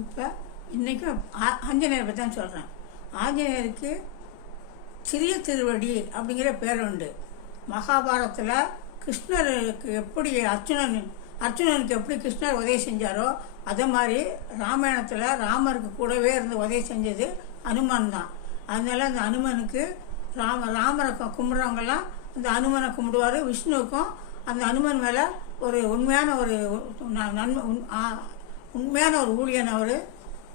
இப்போ இன்றைக்கும் ஆஞ்சநேயரை பற்றி தான் சொல்கிறேன். ஆஞ்சநேயருக்கு சிறிய திருவடி அப்படிங்கிற பேர் உண்டு. மகாபாரதத்தில் கிருஷ்ணருக்கு எப்படி அர்ஜுனனுக்கு எப்படி கிருஷ்ணர் உதவி செஞ்சாரோ அதே மாதிரி ராமாயணத்தில் ராமருக்கு கூடவே இருந்து உதவி செஞ்சது அனுமன் தான். அதனால அந்த அனுமனுக்கு ராமரை கும்பிட்றவங்கெல்லாம் அந்த அனுமனை கும்பிடுவார். விஷ்ணுவுக்கும் அந்த அனுமன் மேலே ஒரு உண்மையான ஒரு உண்மையான ஒரு ஊழியன், அவர்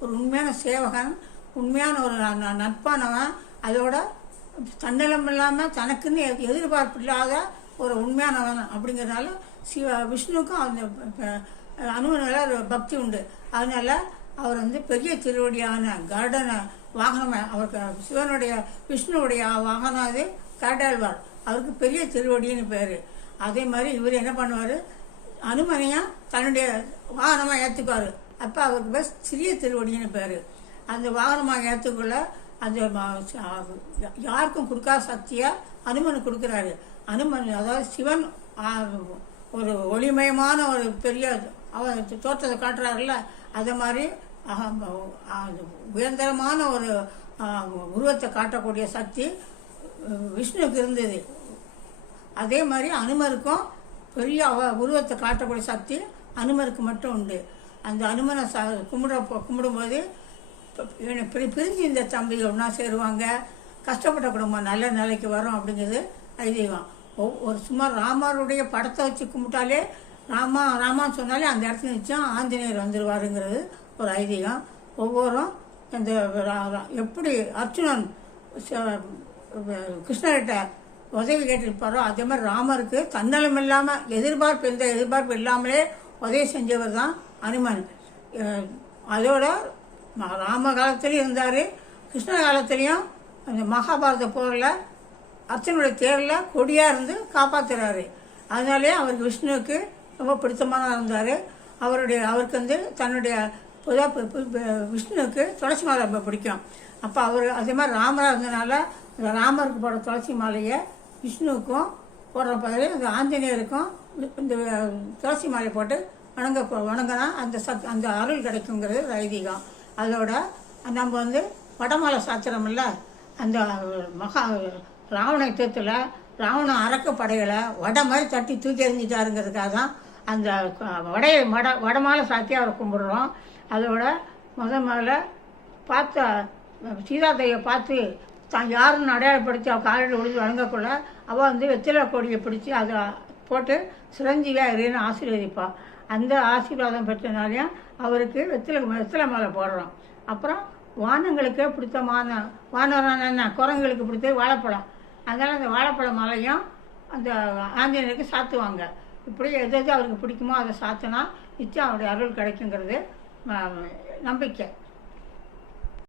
ஒரு உண்மையான சேவகன், உண்மையான ஒரு நட்பானவன், அதோட தன்னலம் இல்லாமல் தனக்குன்னு எதிர்பார்ப்பு இல்லாத ஒரு உண்மையானவன் அப்படிங்கிறதுனால விஷ்ணுவுக்கும் அந்த அனுமன் மேலே ஒரு பக்தி உண்டு. அதனால அவர் பெரிய திருவடியான கருடனை வாகனம், அவருக்கு சிவனுடைய விஷ்ணுவுடைய வாகனம் அது கருடாழ்வார், அவருக்கு பெரிய திருவடின்னு பேர். அதே மாதிரி இவர் என்ன பண்ணுவார், அனுமனையும் தன்னுடைய வாகனமாக ஏற்றுக்குவார். அப்போ அவருக்கு பஸ் சிறிய திருவடின்னு பேர். அந்த வாகனமாக ஏற்றுக்குள்ள அந்த யாருக்கும் கொடுக்காத சக்தியாக அனுமனுக்கு கொடுக்குறாரு. அனுமன் அதாவது சிவன் ஒரு ஒளிமயமான ஒரு பெரிய அவர் தோற்றத்தை காட்டுறாருல்ல, அதை மாதிரி உயர்ந்தரமான ஒரு உருவத்தை காட்டக்கூடிய சக்தி விஷ்ணுவுக்கு இருந்தது. அதே மாதிரி அனுமருக்கும் பெரிய உருவத்தை காட்டக்கூடிய சக்தி அனுமருக்கு மட்டும் உண்டு. அந்த அனுமனை கும்பிடும்போது பிரிஞ்சு இந்த தம்பிகள் ஒன்றா சேருவாங்க, கஷ்டப்பட்ட குடும்பம் நல்ல நிலைக்கு வரும் அப்படிங்கிறது ஐதீகம். ஒரு சும்மா ராமருடைய படத்தை வச்சு கும்பிட்டாலே ராமான்னு சொன்னாலே அந்த இடத்துல நிச்சயம் ஆஞ்சநேயர் வந்துடுவாருங்கிறது ஒரு ஐதீகம். ஒவ்வொரும் இந்த எப்படி அர்ஜுனன் கிருஷ்ணர்கிட்ட உதவி கேட்டிருப்பாரோ அதே மாதிரி ராமருக்கு தன்னலம் இல்லாமல் எந்த எதிர்பார்ப்பு இல்லாமலே உதவி செஞ்சவர் தான் அனுமன். அதோட ராம காலத்துலேயும் இருந்தார், கிருஷ்ண காலத்துலேயும் அந்த மகாபாரத போரில் அர்ச்சனுடைய தேரில் கொடியாக இருந்து காப்பாற்றுறாரு. அதனாலே அவருக்கு விஷ்ணுவுக்கு ரொம்ப பிடித்தமானதாக இருந்தார். அவருக்கு தன்னுடைய விஷ்ணுவுக்கு துளசி மாலை ரொம்ப பிடிக்கும். அப்போ அவர் அதே மாதிரி ராமராக இருந்ததுனால அந்த ராமருக்கு போடுற துளசி மாலையை விஷ்ணுவுக்கும் போடுற பதில் அந்த ஆஞ்சநேயருக்கும் இந்த துளசி மாலை போட்டு வணங்கினா அந்த அருள் கிடைக்குங்கிறது ஒரு ஐதீகம். அதோட நம்ம வடமாலை சாத்திரமில்ல, அந்த ராவண யுத்தத்தில் ராவணன் அரக்கப்படைகளை வடை மாதிரி தட்டி தூக்கி எறிஞ்சிட்டாருங்கிறதுக்காக தான் அந்த வடமாலை சாத்தி அவரை கும்பிடுறோம். அதோட முதல்ல பார்த்த சீதாதையை பார்த்து தான் யாருன்னு அடையாளப்படுத்தி அவள் காலையில் விழுந்து வணங்கக்குள்ள அவள் வெற்றிலை கொடியை பிடிச்சி அதை போட்டு சிரஞ்சீவியாக இருன்னு ஆசீர்வதிப்பாள். அந்த ஆசீர்வாதம் பெற்றனாலையும் அவருக்கு வெற்றிலை மாலை போடுறோம். அப்புறம் வானங்களுக்கு பிடித்தமான வானரான குரங்களுக்கு பிடித்தது வாழைப்பழம், அதனால் அந்த வாழைப்பழ மாலையும் அந்த ஆஞ்சநேயருக்கு சாத்துவாங்க. இப்படி எது அவருக்கு பிடிக்குமோ அதை சாத்தினா நிச்சயம் அவருடைய அருள் கிடைக்குங்கிறது நம்பிக்கை.